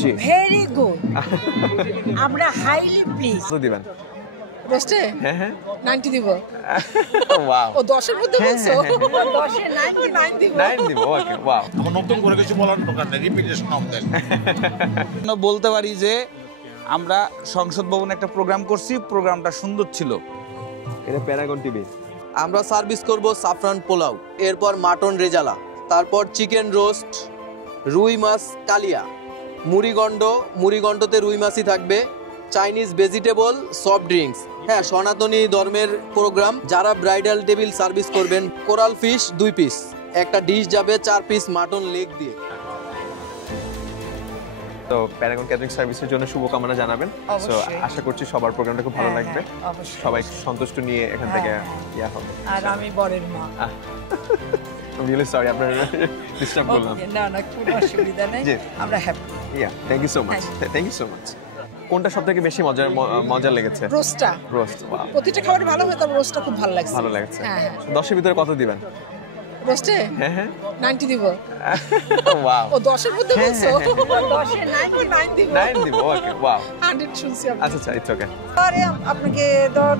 জি very good আমরা highly please কত দিবেন রোস্টে হ্যাঁ হ্যাঁ 90 দিব ওয়াও ও 10 এর মধ্যে বলছো 10 এ 9 দিব 9 দিব ওকে ওয়াও নতুন করে কিছু বলার দরকার নেই রিপিটেশন অফ দ্যাট আমরা বলতে পারি যে আমরা সংসদ ভবনে একটা প্রোগ্রাম করছি, প্রোগ্রামটা সুন্দর ছিল। এটা প্যারাগন টিভি আমরা সার্ভিস করব সাফরান পোলাও, এরপর মাটন রেজালা, তারপর চিকেন রোস্ট, রুই মাছ কালিয়া, মুড়িগণ্ডতে রুই মাছই থাকবে, চাইনিজ ভেজিটেবল, সফট ড্রিঙ্কস। হ্যাঁ, সনাতনী ধর্মের প্রোগ্রাম। যারা ব্রাইডাল টেবিল সার্ভিস করবেন, কোরাল ফিশ 2 পিস, একটা ডিশ যাবে 4 পিস মাটন লেগ দিয়ে। তো প্যারাগন ক্যাটারিং সার্ভিসের জন্য শুভকামনা জানাবেন। সো অবশ্যই। আশা করছি সবার প্রোগ্রামটা খুব ভালো লাগবে, অবশ্যই। সবাই সন্তুষ্ট নিয়ে এখান থেকে ইয়া হবে। আর আমি বরের মা রিয়েলি সরি আপনার ডিস্টার্ব করলাম। না না কোনো অসুবিধা নেই, জি। আমরা happy. Yeah thank you so much, thank you so much. কোনটা সবথেকে বেশি মজা লেগেছে? রোস্টটা রোস্ট। ওয়াও, প্রতিটা খাবার ভালো হয়, তবে রোস্টটা খুব ভালো লাগছে। ভালো লেগেছে। হ্যাঁ 10 এর ভিতরে কত দিবেন? রোস্টে হ্যাঁ হ্যাঁ 90 দিব ওয়াও, ও 10 এর মধ্যে হ্যাঁ, বলছো হ্যাঁ, 10 এ 9 দিব 9 দিব ওকে ওয়াও। 100 শুনছি আমি। আচ্ছা আচ্ছা ইটস ওকে। আরে আপনাকে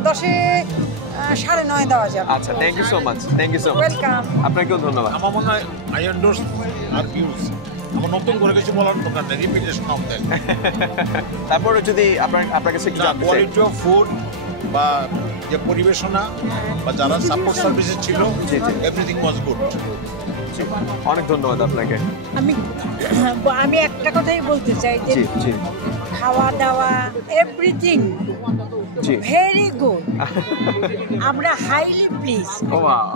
10 এ 9.5 দেওয়া যাবে। আচ্ছা thank you so much, thank you so much. Welcome. আপনাকেও ধন্যবাদ। আমার মনে হয় আই এন্ডোর্স আর ভিউজ আমার নতুন করে কিছু বলার দরকার নেই রিপিটেশন অফ দ্যাট তারপর যদি আপনার কাছে একটু জানতে চাই, কোয়ালিটি অফ ফুড বা যে পরিবেশনা বা যারা সাপোর্ট সার্ভিসে ছিল জি, জি। এভরিথিং ওয়াজ গুড অনেক ধন্যবাদ আপনাকে। আমি একটা কথাই বলতে চাই যে জি জি খাওয়া দাওয়া এভরিথিং জি ভেরি গুড আমরা হাইলি প্লিজ ওয়াও